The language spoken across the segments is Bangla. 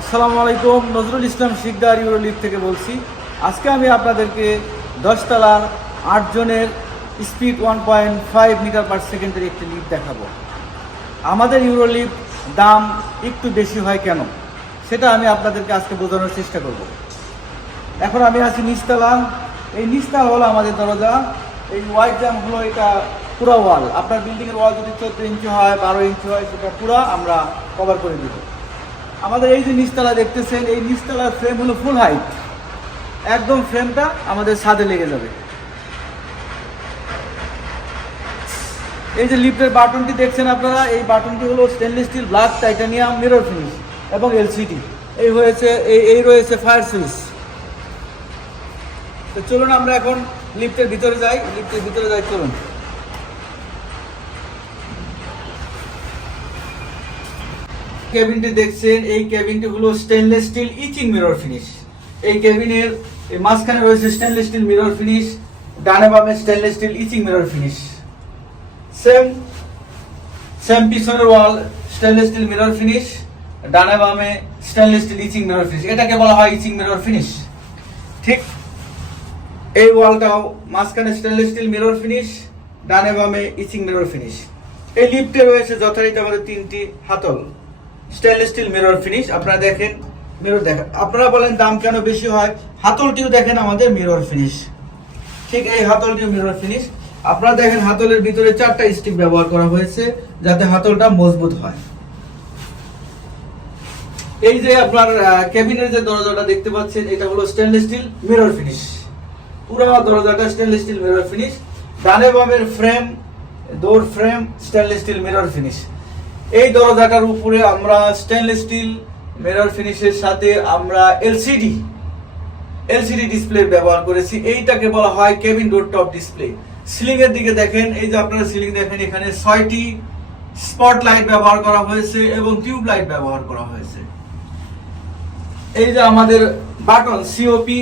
আসসালামু আলাইকুম, নজরুল ইসলাম শিকদার ইউরোলিপ থেকে বলছি। আজকে আমি আপনাদেরকে দশতলার আটজনের speed one point five metre per সেকেন্ডের একটি লিফট দেখাবো। আমাদের ইউরোলিপ দাম একটু বেশি হয় কেন? সেটা আমি আপনাদেরকে আজকে বোঝানোর চেষ্টা করব। এখন আমি আছি নিচতলা। এই নিচতলা হলো আমাদের দরজা। এই ওয়াইড জ্যাম হলো এটা পুরো ওয়াল। আপনার বিল্ডিংয়ের ওয়াল যদি চোদ্দ ইঞ্চি হয়, বারো ইঞ্চি হয়, সেটা পুরো আমরা কভার করে দিব। আমাদের এই যে নিচতলা দেখতেছেন, এই নিচতলার ফ্রেম হলো ফুল হাইট একদম ফ্রেমটা আমাদের ছাদে লেগে যাবে। এই যে লিফটের বাটনটি দেখছেন আপনারা, এই বাটনটি হলো stainless steel black titanium mirror finish এবং এলসিডি এই হয়েছে, এই এই রয়েছে ফায়ার সুইচ তো চলুন আমরা এখন লিফটের ভিতরে যাই লিফটের ভিতরে যাই, চলুন। কেবিনটি দেখছেন, এই কেবিনটি হলো stainless steel etching mirror finish এই কেবিনের মাঝখানে রয়েছে স্টেনলেস স্টিল মিরর ফিনিশ ডানে বামে stainless steel etching mirror finish same same পিছনের wall stainless steel mirror finish ডানে বামে stainless steel etching mirror finish এটাকে বলা হয় ইচিং মিরর ফিনিশ ঠিক এই ওয়ালটাও মাঝখানে স্টেনলেস স্টিল মিরর ফিনিশ ডানে বামে ইচিং মিরর ফিনিশ এই লিফটে রয়েছে যথারীতি আমাদের তিনটি হাতল। স্টেনলেস স্টিল মিরর ফিনিশ আপনারা দেখেন মিরর দেখেন আপনারা বলেন দাম কেন বেশি হয়? হাতলটিও দেখেন আমাদের মিরর ফিনিশ ঠিক এই হাতলটিও মিরর ফিনিশ আপনারা দেখেন হাতলের ভিতরে চারটা স্টিক ব্যবহার করা হয়েছে, যাতে হাতলটা মজবুত হয়। এই যে আপনার কেবিনের যে দরজাটা দেখতে পাচ্ছেন, এটা হলো স্টেনলেস স্টিল মিরর ফিনিশ পুরো দরজাটা স্টেনলেস স্টিল মিরর ফিনিশ ডানে বামের frame door frame stainless steel mirror finish এই দরজাটার উপরে আমরা স্টেনলেস স্টিল মিরর ফিনিশের সাথে আমরা এলসিডি এলসিডি ডিসপ্লে ব্যবহার করেছি। এইটাকে বলা হয় cabin door top display ceiling এর দিকে দেখেন, এই যে আপনারা সিলিং দেখেন, এখানে ছয়টি স্পট লাইট ব্যবহার করা হয়েছে এবং টিউব লাইট ব্যবহার করা হয়েছে। এই যে আমাদের button COP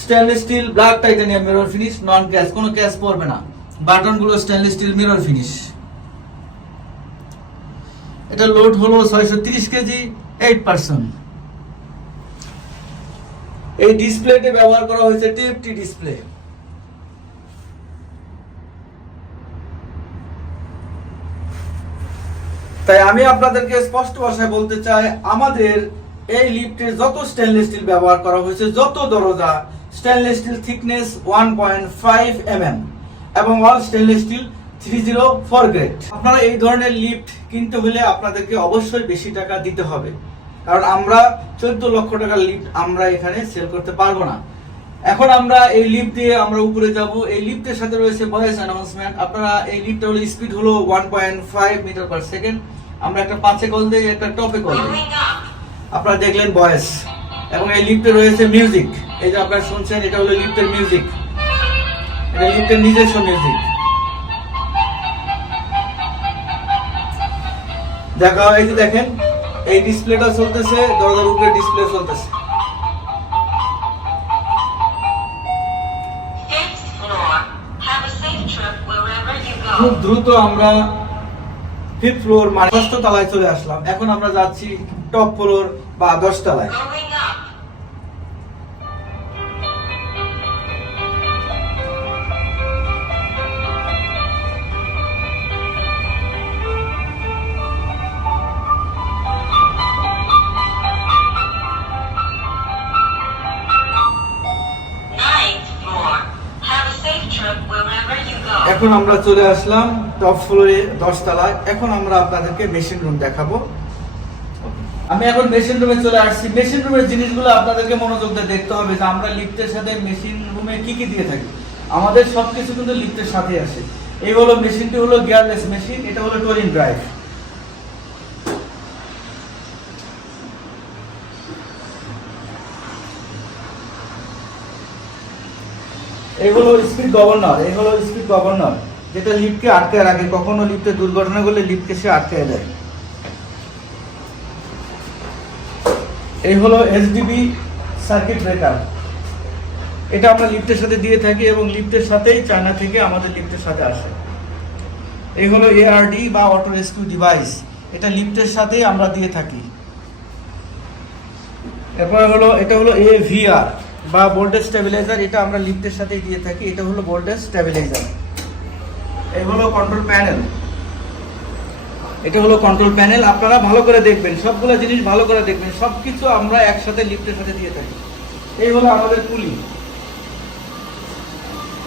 stainless steel black titanium mirror finish non cash কোনো ক্যাশ পড়বে না। বাটনগুলো স্টেনলেস স্টিল মিরর ফিনিশ এটা লোড হলো ছয়শো কেজি এইট পার্সেন্ট এই ডিসপ্লেতে ব্যবহার করা হয়েছে টিএফটি ডিসপ্লে তাই আমি আপনাদেরকে স্পষ্ট ভাষায় বলতে চাই, আমাদের এই লিফটে যত স্টেনলেস স্টিল ব্যবহার করা হয়েছে, যত দরজা stainless steel thickness one point five M এবং all stainless steel three zero four grade আপনারা এই ধরনের লিফট কিনতে হলে আপনাদেরকে অবশ্যই বেশি টাকা দিতে হবে। কারণ আমরা চোদ্দ লক্ষ টাকার লিফট আমরা এখানে সেল করতে পারব না। এখন আমরা এই লিফট দিয়ে আমরা উপরে যাব। এই লিফটের সাথে রয়েছে ভয়েস অ্যানাউন্সমেন্ট আপনারা এই লিফটের হলো স্পিড হলো one point five metre per second আমরা একটা পাঁচে কল দিই, একটা টপে কল দিই। আপনারা দেখলেন ভয়েস এবং এই লিফটে রয়েছে মিউজিক এই যে আপনারা শুনছেন, এটা হলো লিফটের মিউজিক এটা লিফটের নিজস্ব মিউজিক দেখা এই যে দেখেন এই ডিসপ্লেটা চলতেছে দরজার উপরে ডিসপ্লে চলতেছে। খুব দ্রুত আমরা ফিফথ ফ্লোর মানে ষষ্ঠ তলায় চলে আসলাম। এখন আমরা যাচ্ছি টপ ফ্লোর বা দশ তলায় এখন আমরা চলে আসলাম টপ ফ্লোরে দশ তলায় এখন আমরা আপনাদেরকে মেশিন রুম দেখাবো। আমি এখন মেশিন রুমে চলে আসছি। মেশিন রুমের জিনিসগুলো আপনাদেরকে মনোযোগ দিয়ে দেখতে হবে যে আমরা লিফটের সাথে মেশিন রুমে কি কি দিয়ে থাকি। আমাদের সবকিছু কিন্তু লিফটের সাথে আসে। এই হলো মেশিনটি হলো গিয়ারলেস মেশিন এটা হলো টোরিন ড্রাইভ এই হলো স্পিড গভর্নর, এই হলো স্পিড গভর্নর, যেটা লিফটকে আটকে রাখে। কখনো লিফটে দুর্ঘটনা করলে লিফটকে সে আটকে দেয়। এই হলো এসডিবি সার্কিট ব্রেকার। এটা আমরা লিফটের সাথে দিয়ে থাকি এবং লিফটের সাথেই চায়না থেকে আমাদের লিফটের সাথে আসে। এই হলো এআরডি বা অটো রেস্কিউ ডিভাইস এটা লিফটের সাথেই আমরা দিয়ে থাকি। এরপরে হলো, এটা হলো এ ভিআর বা ভোল্টেজ স্টেবিলাইজার এটা আমরা লিফটের সাথেই দিয়ে থাকি এটা হলো ভোল্টেজ স্টেবিলাইজার এই হলো কন্ট্রোল প্যানেল এটা হলো কন্ট্রোল প্যানেল আপনারা ভালো করে দেখবেন সবগুলো জিনিস ভালো করে দেখবেন সব কিছু আমরা একসাথে লিফটের সাথে দিয়ে থাকি। এই হলো আমাদের পুলি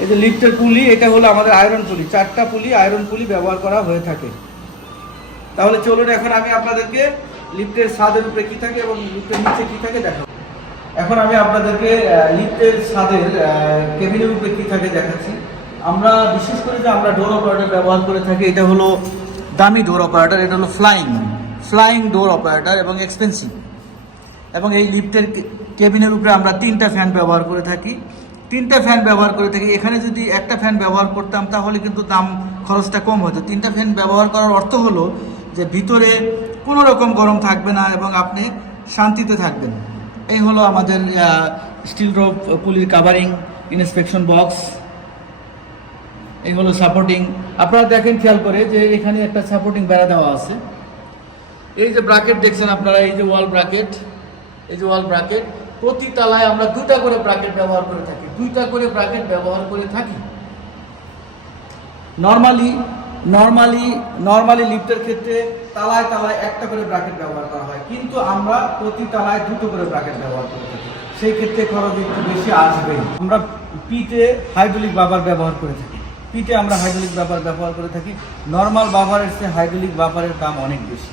এই যে লিফটের পুলি এটা হলো আমাদের আয়রন পুলি চারটা পুলি আয়রন পুলি ব্যবহার করা হয়ে থাকে। তাহলে চলুন এখন আমি আপনাদেরকে লিফটের ছাদের উপরে কি থাকে এবং লিফটের নিচে কি থাকে দেখাবো। এখন আমি আপনাদেরকে লিফটের ছাদের কেবিনের উপরে কি থাকে দেখাচ্ছি। আমরা বিশেষ করে যে আমরা ডোর অপারেটর ব্যবহার করে থাকি, এটা হলো দামি ডোর অপারেটর এটা হলো ফ্লাইং ফ্লাইং ডোর অপারেটর এবং এক্সপেন্সিভ এবং এই লিফটের কেবিনের উপরে আমরা তিনটা ফ্যান ব্যবহার করে থাকি। তিনটা ফ্যান ব্যবহার করে থাকি। এখানে যদি একটা ফ্যান ব্যবহার করতাম, তাহলে কিন্তু দাম, খরচটা কম হতো। তিনটা ফ্যান ব্যবহার করার অর্থ হলো যে ভিতরে কোনো রকম গরম থাকবে না এবং আপনি শান্তিতে থাকবেন। এই হলো আমাদের স্টিল রোপ পুলির কাভারিং ইনস্পেকশন বক্স এই হলো সাপোর্টিং আপনারা দেখেন, খেয়াল করে যে এখানে একটা সাপোর্টিং বেড়া দেওয়া আছে। এই যে ব্রাকেট দেখছেন আপনারা, এই যে ওয়াল ব্রাকেট এই যে ওয়াল ব্রাকেট প্রতি তালায় আমরা দুইটা করে ব্রাকেট ব্যবহার করে থাকি। দুইটা করে ব্রাকেট ব্যবহার করে থাকি। নর্মালি নর্মালি নর্মালি লিফটের ক্ষেত্রে তালায় তালায় একটা করে ব্র্যাকেট ব্যবহার করা হয়। কিন্তু আমরা প্রতি তালায় দুটো করে ব্র্যাকেট ব্যবহার করে সেই ক্ষেত্রে খরচ একটু বেশি আসবে। আমরা পিতে হাইড্রোলিক বাবার ব্যবহার করে থাকি। পিতে আমরা হাইড্রোলিক বাবার ব্যবহার করে থাকি। নর্মাল বাবারের চেয়ে হাইড্রোলিক বাবারের দাম অনেক বেশি।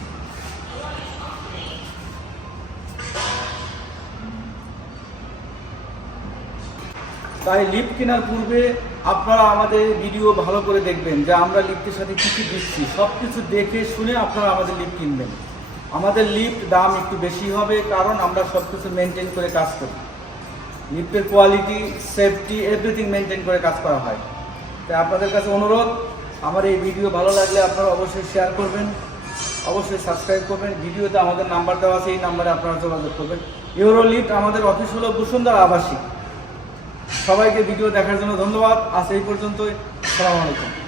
তাই লিফট কেনার পূর্বে আপনারা আমাদের ভিডিও ভালো করে দেখবেন যে আমরা লিফটের সাথে কী কী দিচ্ছি। সব কিছু দেখে শুনে আপনারা আমাদের লিফট কিনবেন। আমাদের লিফট দাম একটু বেশি হবে কারণ আমরা সব কিছু মেনটেন করে কাজ করি। লিফটের কোয়ালিটি সেফটি এভরিথিং মেনটেন করে কাজ করা হয়। তাই আপনাদের কাছে অনুরোধ, আমার এই ভিডিও ভালো লাগলে আপনারা অবশ্যই শেয়ার করবেন, অবশ্যই সাবস্ক্রাইব করবেন। ভিডিওতে আমাদের নাম্বার দেওয়া আছে, এই নাম্বারে আপনারা যোগাযোগ করবেন। ইউরো লিফট আমাদের অফিস হলো বসুন্ধরা আবাসিক। সবাইকে ভিডিও দেখার জন্য ধন্যবাদ। আজ এই পর্যন্তই। সালামালাইকুম